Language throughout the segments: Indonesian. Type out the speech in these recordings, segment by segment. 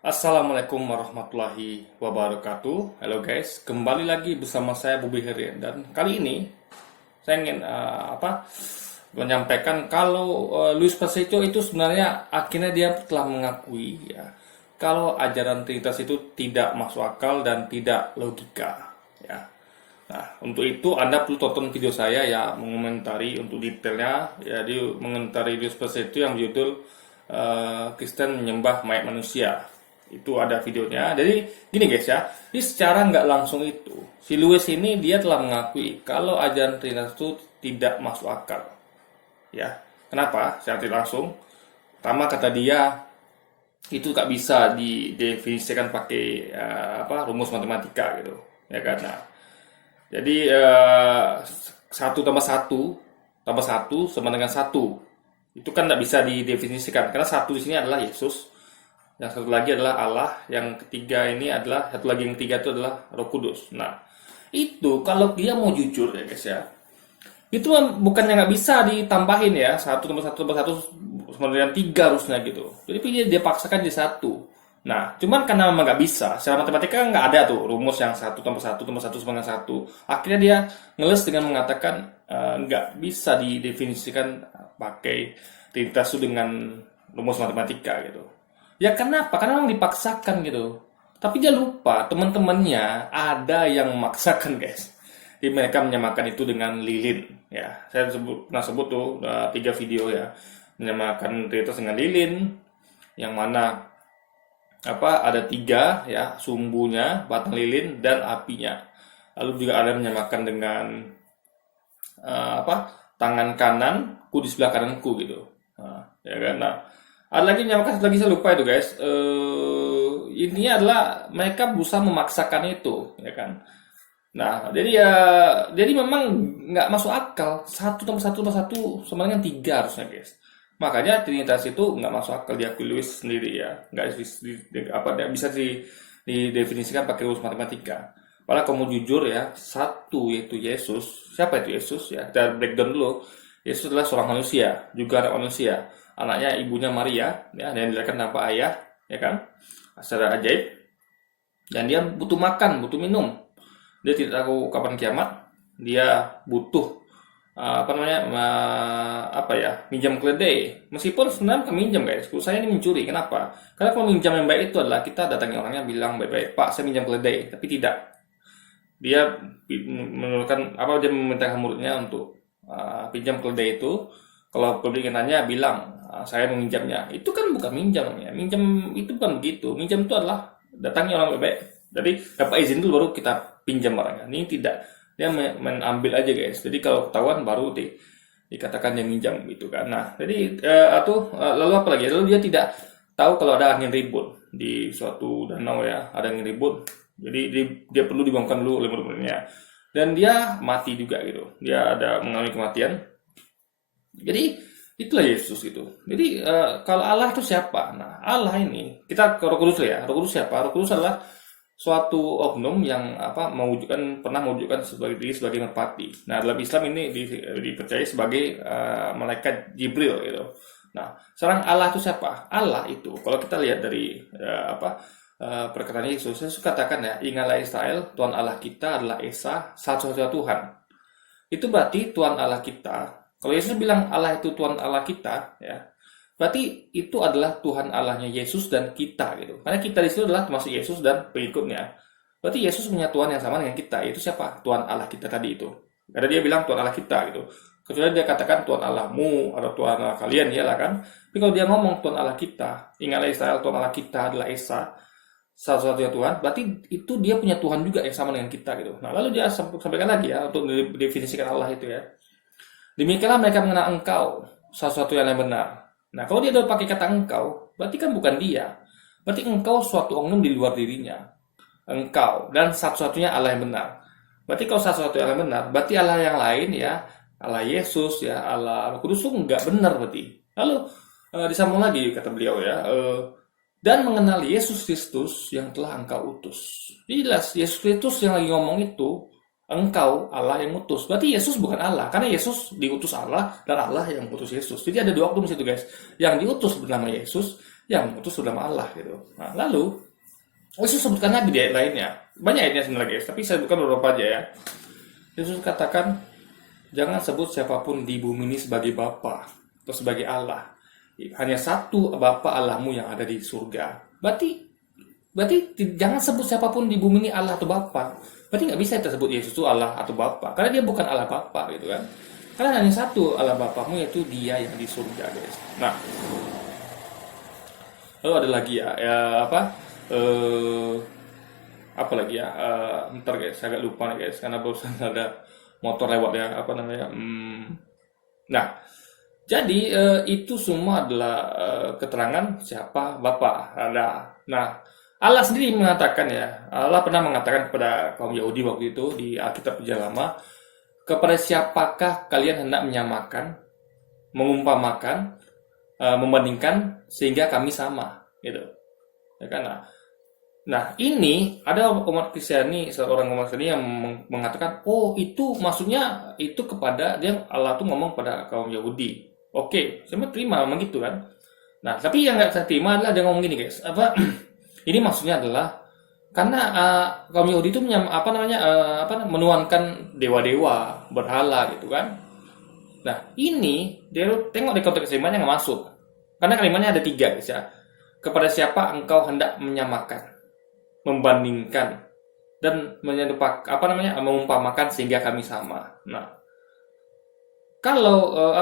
Assalamualaikum warahmatullahi wabarakatuh. Halo guys, kembali lagi bersama saya Bobby Herian dan kali ini saya ingin menyampaikan kalau Luis Paseccio itu sebenarnya akhirnya dia telah mengakui ya kalau ajaran Trinitas itu tidak masuk akal dan tidak logika ya. Nah, untuk itu Anda perlu tonton video saya ya mengomentari untuk detailnya ya di mengomentari Luis Paseccio yang berjudul Kristen menyembah mayat manusia. Itu ada videonya. Jadi gini guys ya, ini secara nggak langsung itu si Lewis ini dia telah mengakui kalau ajaran Trinitas itu tidak masuk akal. Ya, kenapa? Secara tidak langsung. Pertama kata dia itu nggak bisa didefinisikan pakai rumus matematika gitu, ya kan? Nah, jadi satu tambah satu sama dengan satu itu kan nggak bisa didefinisikan karena satu di sini adalah Yesus, yang satu lagi adalah Allah, yang ketiga ini adalah satu lagi yang ketiga itu adalah Roh Kudus. Nah, itu kalau dia mau jujur ya guys ya, itu bukannya nggak bisa ditambahin ya satu tambah satu sama dengan tiga harusnya gitu. Jadi dia paksakan jadi satu. Nah, cuman karena memang nggak bisa, secara matematika nggak ada tuh rumus yang satu tambah satu sama dengan satu. Akhirnya dia ngeles dengan mengatakan nggak bisa didefinisikan pakai Trinitas itu dengan rumus matematika gitu. Ya kenapa? Karena memang dipaksakan gitu. Tapi dia lupa teman-temannya ada yang memaksakan guys. Jadi mereka menyamakan itu dengan lilin. Ya, saya pernah sebut tuh tiga video ya menyamakan Trinitas dengan lilin, yang mana ada tiga ya sumbunya, batang lilin dan apinya. Lalu juga ada menyamakan dengan tangan kananku di sebelah kananku gitu. Nah, ya kan? Nah, ada lagi menyamakan satu lagi saya lupa itu guys. Intinya adalah mereka berusaha memaksakan itu, ya kan. Nah, jadi memang nggak masuk akal. Satu tambah satu sama dengan tiga harusnya guys. Makanya Trinitas itu nggak masuk akal diakui Lewis sendiri ya. Nggak bisa didefinisikan pakai rumus matematika. Padahal kamu jujur ya, satu yaitu Yesus. Siapa itu Yesus ya? Kita breakdown dulu. Yesus adalah seorang manusia, juga anak manusia. Anaknya ibunya Maria, ya, yang dilahirkan tanpa ayah, ya kan? Secara ajaib. Dan dia butuh makan, butuh minum. Dia tidak tahu kapan kiamat. Dia butuh minjam keledai. Meskipun sebenarnya bukan minjam guys, kalau saya ini mencuri. Kenapa? Karena kalau minjam yang baik itu adalah kita datangi orangnya bilang baik-baik, Pak saya minjam keledai, tapi tidak. Dia menurunkan dia memerintahkan muridnya untuk pinjam keledai itu. Kalau nanya bilang saya meminjamnya, itu kan bukan minjam ya. Minjam itu bukan begitu. Minjam itu adalah datangi orang baik-baik. Jadi dapat izin dulu baru kita pinjam barangnya. Ini tidak, dia mengambil aja guys. Jadi kalau ketahuan baru dikatakan dia minjam gitu kan. Nah, jadi lalu apa lagi? Lalu dia tidak tahu kalau ada angin ribut di suatu danau ya, ada angin ribut. Jadi dia perlu dibangunkan dulu oleh murid-muridnya. Dan dia mati juga gitu. Dia ada mengalami kematian. Jadi itulah Yesus itu. Jadi kalau Allah itu siapa? Nah, Allah ini kita ke Roh Kudus ya. Roh Kudus siapa? Roh Kudus adalah suatu oknum yang pernah mewujudkan sebagai diri sebagai merpati. Nah, dalam Islam ini dipercaya sebagai malaikat Jibril gitu. Nah, seorang Allah itu siapa? Allah itu kalau kita lihat dari perkataan Yesus, Yesus katakan ya, ingatlah Israel, Tuhan Allah kita adalah Esa, satu-satunya Tuhan. Itu berarti Tuhan Allah kita. Kalau Yesus bilang Allah itu Tuhan Allah kita, ya, berarti itu adalah Tuhan Allahnya Yesus dan kita gitu. Karena kita di situ adalah termasuk Yesus dan pengikutnya. Berarti Yesus punya Tuhan yang sama dengan kita. Itu siapa? Tuhan Allah kita tadi itu. Karena dia bilang Tuhan Allah kita gitu. Kecuali dia katakan Tuhan Allahmu atau Tuhan Allah kalian, iyalah kan. Tapi kalau dia ngomong Tuhan Allah kita, ingatlah Israel, Tuhan Allah kita adalah Esa, satu-satunya Tuhan, berarti itu dia punya Tuhan juga yang sama dengan kita gitu. Nah, lalu dia sampaikan lagi ya untuk mendefinisikan Allah itu ya. Demikianlah mereka mengenal engkau, satu-satu yang benar. Nah, kalau dia udah pakai kata engkau, berarti kan bukan dia. Berarti engkau suatu oknum di luar dirinya. Engkau, dan satu-satunya Allah yang benar. Berarti kalau satu-satunya Allah yang benar, berarti Allah yang lain ya, Allah Yesus ya, Allah Roh Kudus itu enggak benar berarti. Lalu disambung lagi kata beliau ya, dan mengenali Yesus Kristus yang telah engkau utus. Jelas, Yesus Kristus yang lagi ngomong itu, engkau Allah yang utus. Berarti Yesus bukan Allah, karena Yesus diutus Allah dan Allah yang utus Yesus. Jadi ada dua oknum situ guys. Yang diutus bernama Yesus, yang mengutus ulama Allah gitu. Nah, lalu Yesus sebutkan lagi di ayat lainnya. Banyak ayatnya sebenarnya guys, tapi saya sebutkan beberapa aja ya. Yesus katakan, jangan sebut siapapun di bumi ini sebagai Bapa atau sebagai Allah. Hanya satu Bapa Allahmu yang ada di surga. Berarti jangan sebut siapapun di bumi ini Allah atau Bapa. Berarti nggak bisa kita sebut Yesus itu Allah atau Bapa, karena dia bukan Allah Bapa gitu kan. Karena hanya satu Allah Bapamu, yaitu Dia yang di surga guys. Nah, lalu ada lagi apa lagi ya? Ntar guys, saya agak lupa nih guys, karena barusan ada motor lewat ya, Nah, jadi itu semua adalah keterangan siapa Bapa. Nah, Allah sendiri mengatakan ya, Allah pernah mengatakan kepada kaum Yahudi waktu itu di Alkitab Perjanjian Lama, kepada siapakah kalian hendak menyamakan, mengumpamakan, membandingkan sehingga kami sama, gitu. Ya kan? Nah, ini ada umat Kristiani, seorang umat Kristiani yang mengatakan, oh itu maksudnya itu kepada dia, Allah tuh ngomong pada kaum Yahudi. Oke, saya terima memang gitu kan. Nah, tapi yang nggak saya terima adalah dia ngomong gini guys, ini maksudnya adalah karena kaum Yahudi itu menuankan dewa-dewa, berhala gitu kan. Nah, ini dia tengok di konteks kalimatnya nggak masuk, karena kalimatnya ada 3 guys ya. Kepada siapa engkau hendak menyamakan, membandingkan, dan mengumpamakan sehingga kami sama. Nah, kalau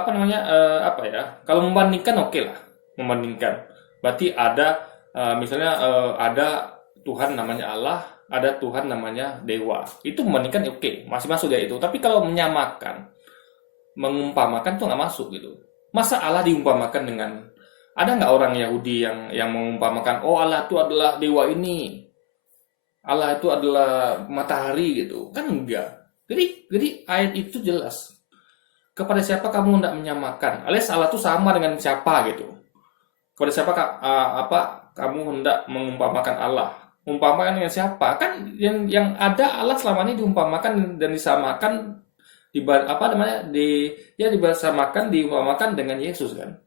kalau membandingkan oke lah, membandingkan. Berarti ada misalnya ada Tuhan namanya Allah, ada Tuhan namanya dewa. Itu membandingkan oke, masih masuk ya itu. Tapi kalau menyamakan, mengumpamakan tuh nggak masuk gitu. Masa Allah diumpamakan dengan, ada nggak orang Yahudi yang mengumpamakan, oh Allah itu adalah dewa ini, Allah itu adalah matahari gitu, kan enggak. Jadi ayat itu jelas. Kepada siapa kamu hendak menyamakan, alias Allah itu sama dengan siapa gitu. Kepada siapa kamu hendak mengumpamakan Allah, umpamakan dengan siapa? Kan yang ada Allah selama ini diumpamakan dan disamakan diumpamakan dengan Yesus kan.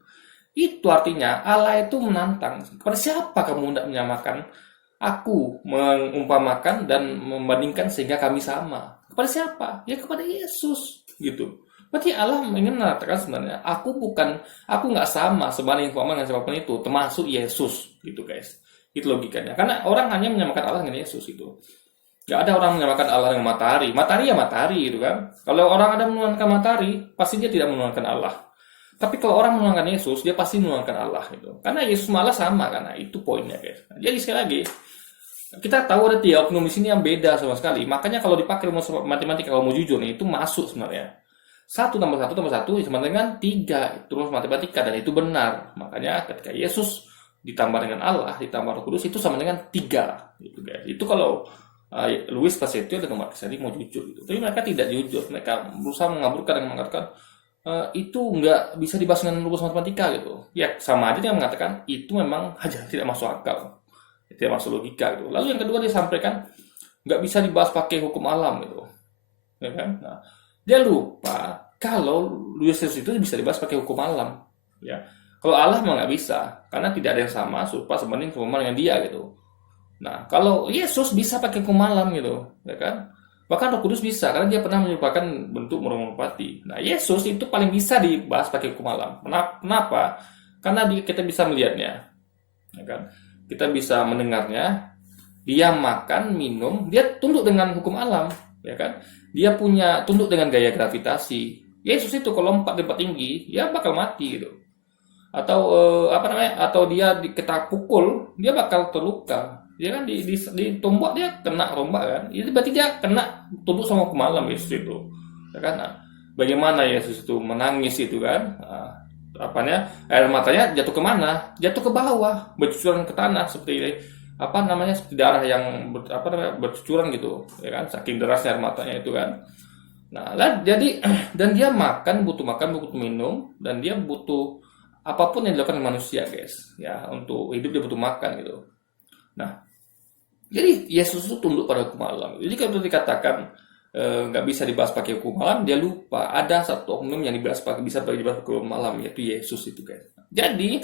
Itu artinya Allah itu menantang, kepada siapa kamu hendak menyamakan? Aku mengumpamakan dan membandingkan sehingga kami sama. Kepada siapa? Ya kepada Yesus gitu. Berarti Allah ingin mengatakan sebenarnya aku nggak sama sebanding dengan siapapun itu, termasuk Yesus gitu guys. Itu logikanya. Karena orang hanya menyamakan Allah dengan Yesus itu. Gak ada orang menyamakan Allah dengan matahari. Matahari ya matahari gitu kan. Kalau orang ada menuhankan matahari, pasti dia tidak menuhankan Allah. Tapi kalau orang menuhankan Yesus, dia pasti menuhankan Allah gitu. Karena Yesus malah sama, karena itu poinnya guys. Jadi sekali lagi, kita tahu ada 3 oknum di sini yang beda sama sekali. Makanya kalau dipakai rumus matematika, kalau mau jujur nih, itu masuk sebenarnya. 1 tambah 1 tambah 1 sama dengan 3. Itu rumus matematika dan itu benar. Makanya ketika Yesus ditambah dengan Allah, ditambah Roh Kudus, itu sama dengan 3 gitu guys. Itu kalau Louis Passetio dan umat Kristiani mau jujur gitu. Tapi mereka tidak jujur. Mereka berusaha mengaburkan dan mengatakan itu nggak bisa dibahas dengan rumus matematika gitu. Ya sama aja dia mengatakan itu memang aja tidak masuk akal, tidak masuk logika gitu. Lalu yang kedua dia sampaikan nggak bisa dibahas pakai hukum alam gitu, ya kan? Nah, dia lupa kalau Yesus itu bisa dibahas pakai hukum alam, ya. Kalau Allah mah nggak bisa, karena tidak ada yang sama serupa sebanding dengan dia gitu. Nah, kalau Yesus bisa pakai hukum alam gitu, ya kan? Bahkan Roh Kudus bisa, karena dia pernah menyerupakan bentuk merpati. Nah, Yesus itu paling bisa dibahas pakai hukum alam. Kenapa? Karena kita bisa melihatnya, ya kan? Kita bisa mendengarnya. Dia makan, minum, dia tunduk dengan hukum alam, ya kan? Dia punya tunduk dengan gaya gravitasi. Yesus itu kalau lompat di tempat tinggi, dia bakal mati gitu. Atau atau dia kita pukul, dia bakal terluka. Dia kan di tombak, dia kena tombak kan. Itu berarti dia kena tunduk sama hukum alam Yesus itu. Ya kan? Nah, bagaimana Yesus itu menangis itu kan? Nah, air matanya jatuh ke mana? Jatuh ke bawah, bercucuran ke tanah seperti seperti darah yang bercucuran gitu, ya kan? Saking derasnya air matanya itu kan. Nah, jadi dan dia butuh makan, butuh minum, dan dia butuh apapun yang dilakukan manusia, guys. Ya, untuk hidup dia butuh makan gitu. Nah, jadi Yesus itu tunduk pada hukum alam. Jadi kalau dikatakan nggak bisa dibahas pakai hukum alam, dia lupa ada satu oknum yang bisa dibahas pakai hukum alam, yaitu Yesus itu, guys. Jadi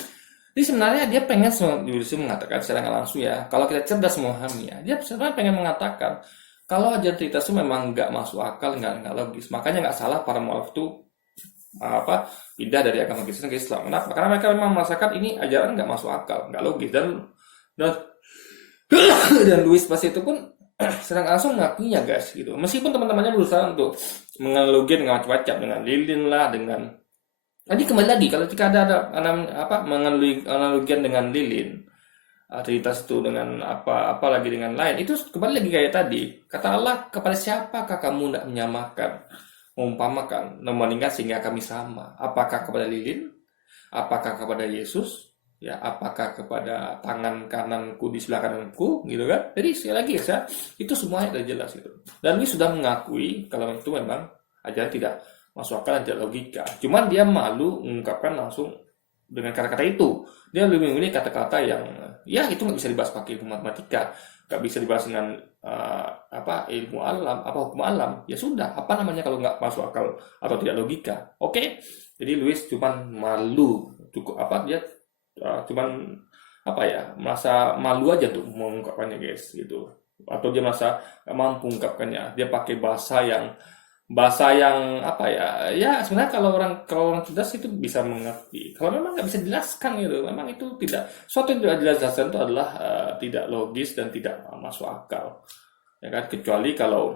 Jadi sebenarnya dia pengen Yusuf mengatakan secara nggak langsung ya, kalau kita cerdas memahaminya, dia sebenarnya pengen mengatakan kalau ajaran Trinitas itu memang nggak masuk akal, nggak logis. Makanya nggak salah para mualaf itu pindah dari agama Kristen ke Islam. Kenapa? Karena mereka memang merasakan ini ajaran nggak masuk akal, nggak logis dan dan Louis pas itu pun secara langsung mengakuinya guys gitu. Meskipun teman-temannya berusaha untuk menganalogi dengan macam-macam, dengan lilin lah, dengan tadi kembali lagi kalau jika ada menganalogian dengan lilin, Trinitas itu dengan apa lagi dengan lain, itu kembali lagi kayak tadi kata Allah, kepada siapakah kamu tidak menyamakan, mengumpamakan, membandingkan sehingga kami sama? Apakah kepada lilin? Apakah kepada Yesus? Ya, apakah kepada tangan kananku di sebelah kananku, gitu kan? Jadi sekali lagi ya, itu semuanya sudah jelas gitu. Dan dia sudah mengakui kalau itu memang ajaran tidak masuk akal dan tidak logika. Cuman dia malu mengungkapkan langsung dengan kata-kata itu. Dia lebih memilih kata-kata yang ya itu nggak bisa dibahas pakai ilmu matematika, nggak bisa dibahas dengan ilmu alam, hukum alam. Ya sudah, apa namanya kalau nggak masuk akal atau tidak logika. Oke. Jadi Louis cuman malu, dia cuman merasa malu aja tuh mengungkapkannya guys gitu, atau dia merasa nggak mampu mengungkapkannya. Dia pakai bahasa yang ya sebenarnya kalau orang cerdas itu bisa mengerti. Kalau memang nggak bisa dijelaskan gitu, memang itu tidak suatu yang tidak dijelaskan itu adalah tidak logis dan tidak masuk akal ya kan, kecuali kalau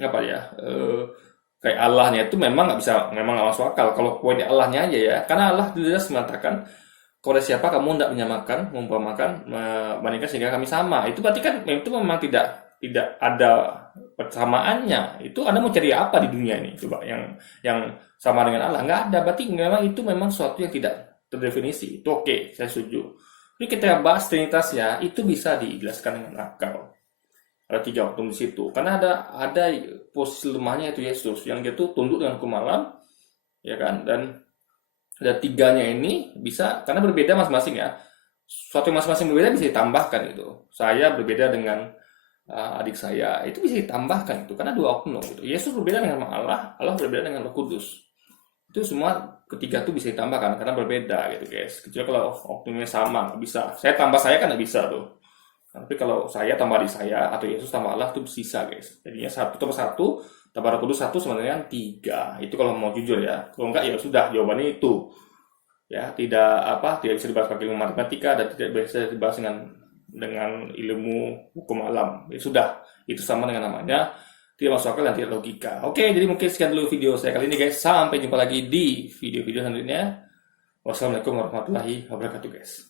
kayak Allahnya itu memang nggak masuk akal. Kalau poinnya Allahnya aja ya, karena Allah jelas mengatakan kepada siapa kamu tidak menyamakan, mengumpamakan, membandingkan sehingga kami sama. Itu berarti kan itu memang tidak ada persamaannya. Itu Anda mau cari apa di dunia ini? Coba yang sama dengan Allah, nggak ada. Berarti memang itu memang sesuatu yang tidak terdefinisi. Itu oke, saya setuju. Jadi kita bahas Trinitas ya, itu bisa dijelaskan dengan akal. Ada 3 waktu di situ. Karena ada posisi lemahnya itu Yesus, yang dia tuh tunduk dengan hukum alam, ya kan? Dan ada 3-nya ini bisa karena berbeda masing-masing ya. Suatu yang masing-masing berbeda bisa ditambahkan itu. Saya berbeda dengan adik saya, itu bisa ditambahkan itu karena 2 oknum gitu. Yesus berbeda dengan Allah, Allah berbeda dengan Roh Kudus. Itu semua ketiga itu bisa ditambahkan karena berbeda gitu guys. Kecuali kalau oknumnya sama nggak bisa. Saya tambah saya kan nggak bisa tuh. Tapi kalau saya tambah adik saya atau Yesus tambah Allah itu sisa guys. Jadinya 1 tambah 1 tambah Roh Kudus 1 sama dengan 3. Itu kalau mau jujur ya. Kalau enggak ya sudah, jawabannya itu. Ya, tidak bisa dibahas pakai ilmu matematika dan tidak bisa dibahas dengan ilmu hukum alam. Ya sudah, itu sama dengan namanya tidak masuk akal dan tidak logika. Oke, jadi mungkin sekian dulu video saya kali ini guys. Sampai jumpa lagi di video-video selanjutnya. Wassalamualaikum warahmatullahi wabarakatuh guys.